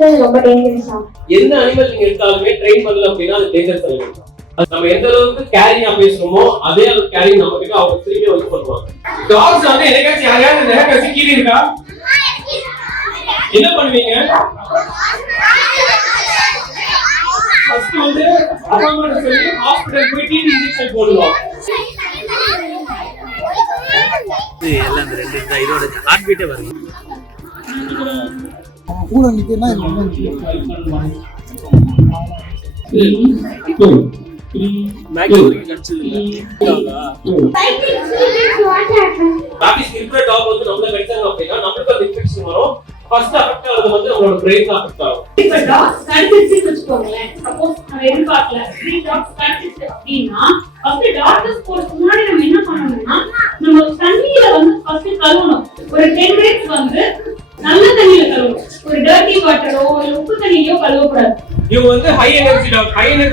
இருக்கிறது ரொம்ப டேஞ்சரஸா. எந்த அனிமல் நீங்க எடுத்தாலுமே ட்ரெயின் பண்ணல அப்படின்னா அது டேஞ்சரஸ் அனிமல். நம்ம எந்த அளவுக்கு கேரிங்கா பேசுறோமோ அதே அளவுக்கு கேரிங் நம்ம கிட்ட அவங்க திரும்பி வந்து பண்ணுவாங்க. டாக்ஸ் வந்து எனக்காச்சும் யாரையாவது நெக கசி கீறி இருக்கா? என்ன பண்ணுவீங்க? ஃபர்ஸ்ட் வந்து அப்பாயின்ட்மென்ட் சொல்லி ஹாஸ்பிடல் போய் டிடி இன்ஜெக்ஷன் போடுவோம். இது எல்லாம் இந்த ரெண்டு இந்த இதோட ஹார்ட் பீட்டே வருது. கூட நிக்குன்னா மேக்ஸிமம் கன்சிடர் இல்ல. ராபிஸ் இருக்கிற டாக் வந்து நம்மள கடிச்சாங்க அப்படினா நமக்கு அந்த இன்ஃபெக்ஷன் வரும். ஃபர்ஸ்ட் அஃபெக்ட் ஆகுறது வந்து நம்மளோட பிரெயின் அஃபெக்ட் ஆகும். இப்ப டாக்ஸ் கடிச்சிட்டு வெச்சுக்கோங்களேன். சப்போஸ் நான் எதிர்பார்க்கல 3 டாக்ஸ் கடிச்சிட்டு அப்படினா ஃபர்ஸ்ட் டாக்டர்ஸ் போறதுக்கு முன்னாடி நம்ம என்ன பண்ணணும்னா நம்ம தண்ணியில வந்து ஃபர்ஸ்ட் கழுவணும். ஒரு 10 மினிட்ஸ் வந்து நல்ல தண்ணியில கழுவணும். ஒரு டர்ட்டி வாட்டரோ இல்ல உப்பு தண்ணியோ கழுவக்கூடாது. இவங்க வந்து ஹை எனர்ஜி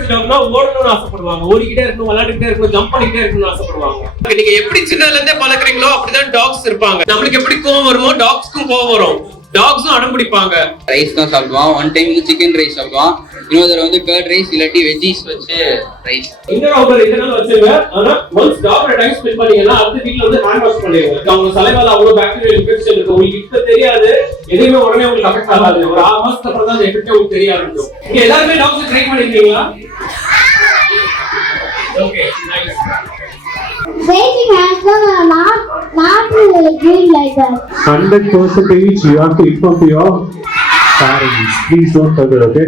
டாக்னா ஓடணும்னு ஆசைப்படுவாங்க. ஓடிக்கிட்டே இருக்கணும், விளையாடிக்கிட்டே இருக்கணும், ஜம்ப் பண்ணிக்கிட்டே இருக்கணும்னு ஆசைப்படுவாங்க. நீங்க எப்படி சின்னதுல இருந்தே பழக்குறீங்களோ அப்படிதான் டாக்ஸ் இருப்பாங்க. நம்மளுக்கு எப்படி கோவம் வருமோ டாக்ஸ்க்கும் கோவம் வரும். டாக்ஸும் அடம் பிடிப்பாங்க. ரைஸ் தான் சாப்பிடுவான். ஒன் டைம் சிக்கன் ரைஸ் சாப்பிடுவான். இன்னொரு தடவை வந்து கர்ட் ரைஸ் இல்லாட்டி வெஜ்ஜீஸ் வச்சு ரைஸ். இந்த டாக்டர் இதனால வச்சுங்க. ஆனா ஒன்ஸ் டாக்டர் டைம் ஸ்பெண்ட் பண்ணீங்கன்னா அடுத்த வீட்ல வந்து ஹேண்ட் வாஷ் பண்ணிடுங்க. அவங்க சலைவால அவ்வளவு பாக்டீரியல் இன்ஃபெக்ஷன் இருக்கு. உங்களுக்கு இப்ப தெரியாது, எதையுமே உடனே உங்களுக்கு அஃபெக்ட் ஆகாது. ஒரு 6 மாசத்துக்கு அப்புறம் தான் அந்த எஃபெக்ட் உங்களுக்கு தெரிய ஆரம்பிக்கும். நீங்க எல்லாருமே டாக்டர் ட்ரை பண்ணிருக்கீங்களா? Okay, nice. Raising hands not doing like that. 100% you have to inform to your parents. Please don't forget, okay?